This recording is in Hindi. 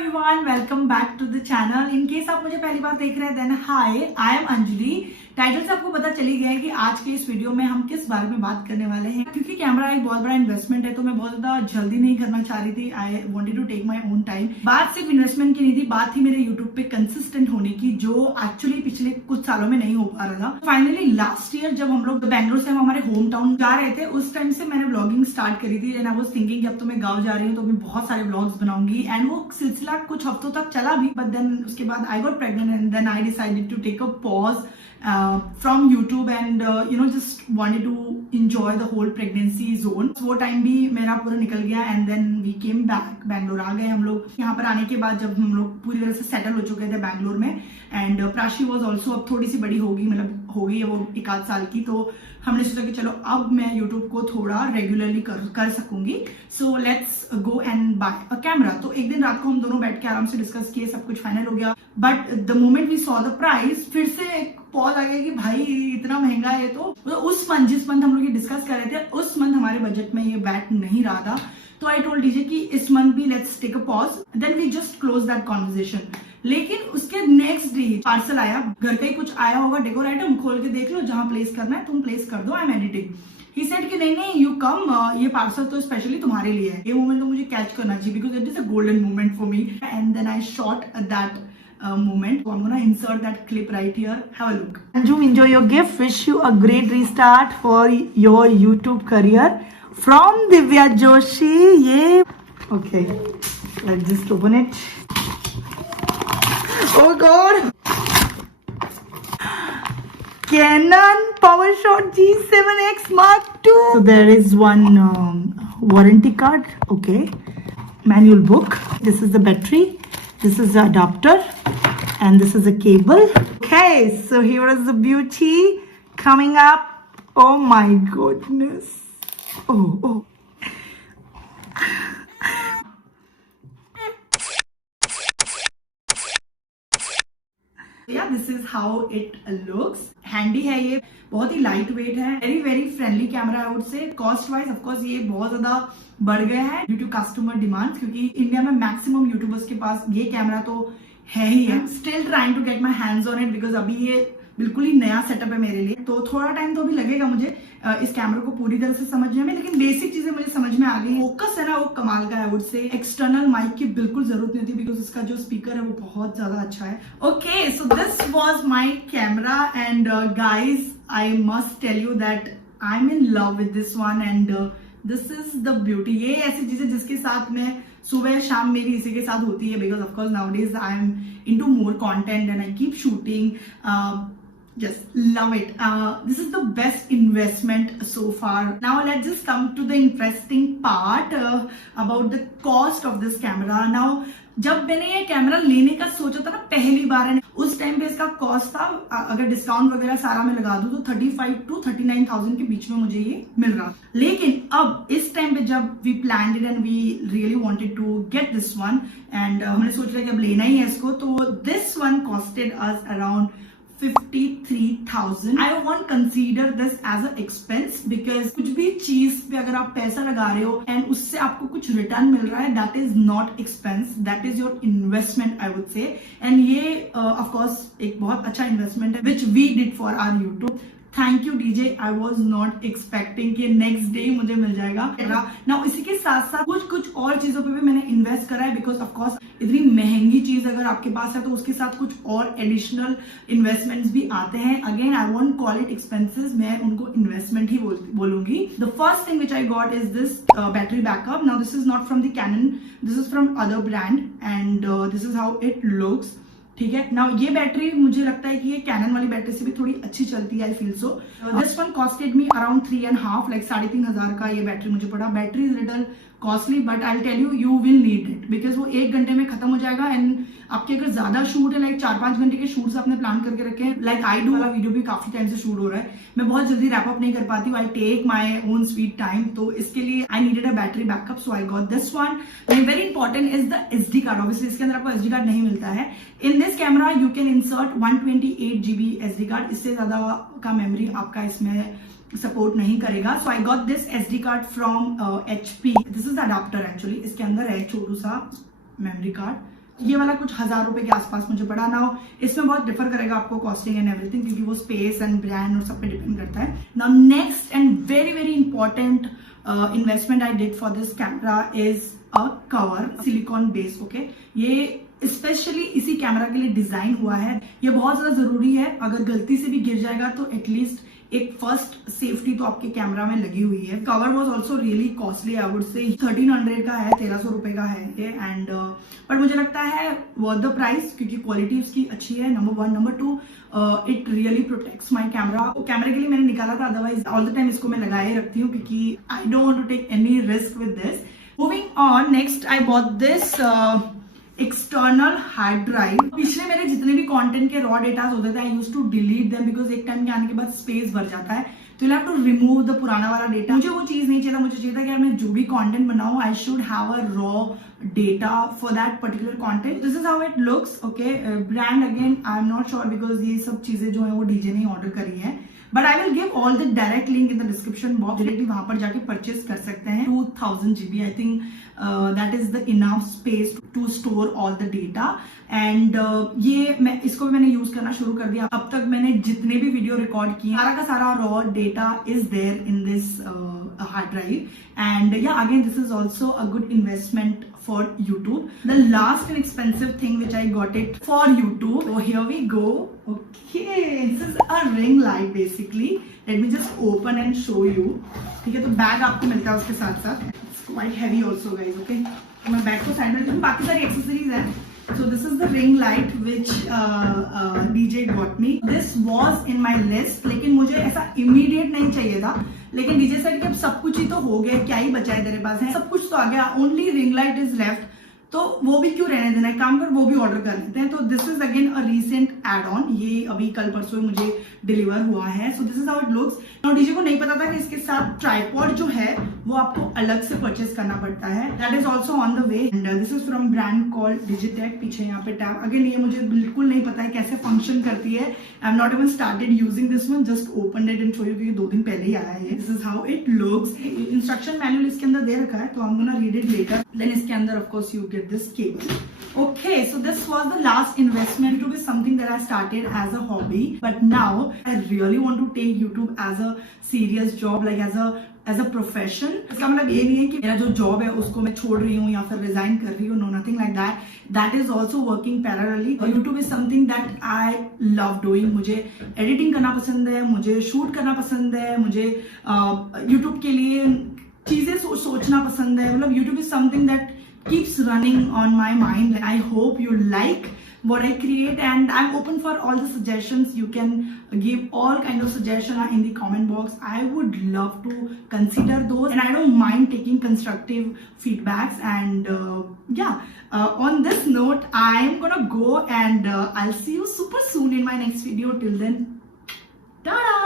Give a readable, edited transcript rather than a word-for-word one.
Everyone, welcome back to the channel. In case आप मुझे पहली बार देख रहे हैं then hi, I am Anjali. Title से आपको पता चली गया है कि आज के इस वीडियो में हम किस बारे में बात करने वाले हैं। क्योंकि कैमरा एक बहुत बड़ा इन्वेस्टमेंट है तो मैं बहुत ज्यादा जल्दी नहीं करना चाह रही थी। I wanted to take my own time. बात सिर्फ इन्वेस्टमेंट की नहीं थी, बात थी मेरे यूट्यूब पे कंसिस्टेंट होने की, जो एक्चुअली पिछले कुछ सालों में नहीं हो पा रहा था। फाइनली लास्ट ईयर जब हम लोग बैंगलोर से हम हमारे होम टाउन जा रहे थे, उस टाइम से मैंने ब्लॉगिंग स्टार्ट करी थी एंड आई वाज थिंकिंग अब तो मैं गाँव जा रही हूँ तो मैं बहुत सारे ब्लॉग्स बनाऊंगी। एंड वो सिलसिला कुछ हफ्तों तक चला भी, बट देन उसके बाद I got pregnant and then I decided to take a pause from YouTube and just wanted to enjoy the whole pregnancy zone. वो टाइम भी मेरा पूरा निकल गया and then we came back. Bangalore आ गए हम लोग। यहाँ पर आने के बाद जब हम लोग पूरी तरह से सेटल हो चुके थे बैंगलोर में एंड प्राशी वॉज ऑल्सो अब थोड़ी सी बड़ी होगी, मतलब हो गई है वो 1 आध साल की, तो हमने सोचा कि चलो अब मैं यूट्यूब को थोड़ा रेगुलरली कर सकूंगी। So let's go and buy a camera. तो एक दिन रात को हम दोनों बैठ के आराम से डिस्कस किए, सब कुछ फाइनल हो गया। But the moment we saw the price, फिर से एक पॉज आ गया कि भाई इतना महंगा है। तो उस मंथ जिस मंथ हम लोग ये डिस्कस कर रहे थे, उस मंथ हमारे बजट में ये बैठ नहीं रहा था। तो आई टोल्ड डीजे कि इस मंथ भी let's take a pause, then we just close that conversation. लेकिन उसके नेक्स्ट डे पार्सल आया, घर का ही कुछ आया होगा डेकोर आइटम, खोल के देख लो, जहां प्लेस करना है तुम प्लेस कर दो, I am editing. He said कि नहीं यू कम, ये पार्सल तो स्पेशली तुम्हारे लिए है। ये मोमेंट तो मुझे कैच करना चाहिए because it is a golden moment for me and then I shot that moment. So I'm gonna insert that clip right here. Have a look. Anju, enjoy your gift. Wish you a great restart for your YouTube career from Divya Joshi. Yeah. Okay. Let's just open it. Oh God. Canon PowerShot G7X Mark II. So there is one warranty card. Okay. Manual book. This is the battery. This is the adapter and this is a cable. Okay, so here is the beauty coming up. Oh my goodness. Oh. Yeah, this is how it looks. Handy है ये, बहुत ही लाइट वेट है, very very friendly camera I would say. Cost wise of course ये बहुत ज्यादा बढ़ गया है ड्यू टू कस्टमर डिमांड्स, क्योंकि इंडिया में मैक्सिमम यूट्यूबर्स के पास ये कैमरा तो है ही है। Still trying to get my hands on it because अभी ये बिल्कुल ही नया सेटअप है मेरे लिए, तो थोड़ा टाइम तो भी लगेगा मुझे इस कैमरा को पूरी तरह से समझने में, लेकिन बेसिक चीजें मुझे समझ में आ गई। फोकस है ना वो कमाल का है I would say. External mic की बिल्कुल जरूरत नहीं थी बिकॉज इसका जो स्पीकर है वो बहुत ज्यादा अच्छा है। Okay, so this was my camera and guys I must tell you that I am in love with this one and this is the beauty. ये ऐसी चीजें जिसके साथ मैं सुबह शाम मेरी इसी के साथ होती है because of course nowadays I am into more content and I keep shooting. Just love it. This is the best investment so far. Now let's just come to the interesting part about the cost of this camera. Now जब मैंने ये कैमरा लेने का सोचा था ना पहली बार, उस टाइम पे इसका कॉस्ट था, अगर डिस्काउंट वगैरह सारा मैं लगा दूं तो 35 to 39,000 के बीच में मुझे ये मिल रहा। लेकिन अब इस टाइम पे जब we planned it and we really wanted to get this one and हमने सोच लिया कि अब लेना ही है इसको, तो this one costed us around 53,000. I won't consider this as an expense because कुछ भी चीज पे अगर आप पैसा लगा रहे हो एंड उससे आपको कुछ रिटर्न मिल रहा है, that is not expense, that is your investment I would say. And ये of course एक बहुत अच्छा investment है which we did for our YouTube. Thank you DJ, I was not expecting कि नेक्स्ट डे मुझे मिल जाएगा ना। इसी के साथ साथ कुछ और चीजों पे भी मैंने इन्वेस्ट करा है बिकॉज ऑफकोर्स इतनी महंगी चीज अगर आपके पास है तो उसके साथ कुछ और एडिशनल इन्वेस्टमेंट्स भी आते हैं। Again I won't call it expenses, मैं उनको इन्वेस्टमेंट ही बोलूंगी। The first thing which I got is this battery backup. Now this is not from the Canon, this is from other brand and this is how it looks. ठीक है, नाउ ये बैटरी मुझे लगता है कि ये कैनन वाली बैटरी से भी थोड़ी अच्छी चलती है, I feel so. This one costed me around 3.5 like 3,500 का ये बैटरी मुझे पड़ा। Battery is little costly but I tell you will need it because वो 1 घंटे में खत्म हो जाएगा एंड आपके अगर ज्यादा शूट है, लाइक 4-5 घंटे के शूट्स आपने प्लान करके रखे हैं, लाइक आई डू, वाला वीडियो भी काफी टाइम से शूट हो रहा है, मैं बहुत जल्दी रैप अप नहीं कर पाती हूँ, I take my own sweet time, तो इसके लिए I needed a battery backup, so I got this one. Very important is the SD card. Obviously इसके अंदर आपको SD कार्ड नहीं मिलता है। In this camera you can insert 128 GB SD card, इससे ज्यादा का मेमोरी आपका इसमें सपोर्ट नहीं करेगा। So I got this SD card from HP। This is adapter actually, इसके अंदर है छोटू सा मेमोरी कार्ड, ये वाला कुछ 1000 रुपए के आसपास मुझे पड़ा। नाउ इसमें बहुत डिफर करेगा आपको कॉस्टिंग एंड एवरीथिंग, क्योंकि वो स्पेस एंड ब्रांड और सब पे डिपेंड करता है। Now next and very very important investment I did for this camera is a cover, silicon base. Okay, ये स्पेशली इसी कैमरा के लिए डिजाइन हुआ है। ये बहुत ज्यादा जरूरी है, अगर गलती से भी गिर जाएगा तो एटलीस्ट एक फर्स्ट सेफ्टी तो आपके कैमरा में लगी हुई है। Cover was also really costly, I would से 1300 का है, 1300 रुपए का है ये। एंड पर मुझे लगता है वर्थ द प्राइस, क्योंकि क्वालिटी उसकी अच्छी है, number 1। Number 2, it really protects my camera. कैमरे के लिए मैंने निकाला था, अदरवाइज ऑल द टाइम इसको मैं लगाए रखती हूँ, क्योंकि I don't want to take any risk with this. Moving on, next I bought this external hard drive. पिछले मेरे जितने भी कंटेंट के रॉ डेटास होते थे, I used to delete them, because एक टाइम के आने के बाद स्पेस भर जाता है, तो you have to remove the पुराना वाला डेटा। मुझे वो चीज नहीं चाहिए था। मुझे चाहिए था कि मैं जो भी कंटेंट बनाऊं, I should have a raw data for that particular content. This is how it looks. Okay, brand again I am not sure, because ये सब चीजें जो है वो डीजे ने ऑर्डर करी है, but I will give all the direct link in the description box. Directly वहां पर जाके परचेज कर सकते हैं। 2000 GB, I think that is the enough space to store all the data. And ये मैं इसको भी मैंने यूज करना शुरू कर दिया। अब तक मैंने जितने भी वीडियो रिकॉर्ड किए, सारा का सारा raw data is there in this hard drive. And या again this is also a good investment for YouTube. The last and expensive thing which I got it for YouTube. So here we go. Okay, this is a ring light basically. Let me just open and show you. ठीक है, तो बैग आपको मिलता है उसके साथ साथ। It's quite heavy also guys. Okay, तो मैं बैग को साइड में रखती हूँ, बाकी सारी एक्सेसरीज है। So this is the ring light which DJ got me. This was in my list, लेकिन मुझे ऐसा immediate नहीं चाहिए था। लेकिन डीजे सेट कि अब सब कुछ ही तो हो गया, क्या ही बचा है तेरे पास, है सब कुछ तो आ गया, only ring light is left, तो वो भी क्यों रहने देना है, काम कर वो भी ऑर्डर कर लेते हैं। तो this is again a recent add on, ये अभी कल परसों मुझे डिलीवर हुआ है। So this is how it looks. और डीजे को नहीं पता था कि इसके साथ ट्राइपॉड जो है वो आपको अलग से परचेस करना पड़ता है। That is also on the way. And this is from brand called Digitek. पीछे यहाँ पे टैब, अगेन ये मुझे बिल्कुल नहीं पता है कैसे फंक्शन करती है। I am not even started using this one, just open it and show you, क्योंकि 2 दिन पहले ही आया है। This is how it looks. Instruction manual इसके अंदर दे रखा है, तो I am gonna read it later. Then इसके अंदर of course you get this cable. Okay, so this was the last investment. YouTube is something that I started as a hobby, but now I really want to take YouTube as a serious job, like as a profession. इसका मतलब ये नहीं है कि मेरा जो जॉब है उसको मैं छोड़ रही हूँ या फिर रिजाइन कर रही हूँ, no, nothing like that. That is also working parallelly. YouTube is something that I love doing. मुझे एडिटिंग करना पसंद है, मुझे शूट करना पसंद है, मुझे YouTube के लिए चीजें सोचना पसंद है। मतलब YouTube is something that keeps running on my mind. I hope you like what I create, and I'm open for all the suggestions. You can give all kind of suggestions in the comment box. I would love to consider those, and I don't mind taking constructive feedbacks. And on this note, I'm gonna go, and I'll see you super soon in my next video. Till then, ta-da!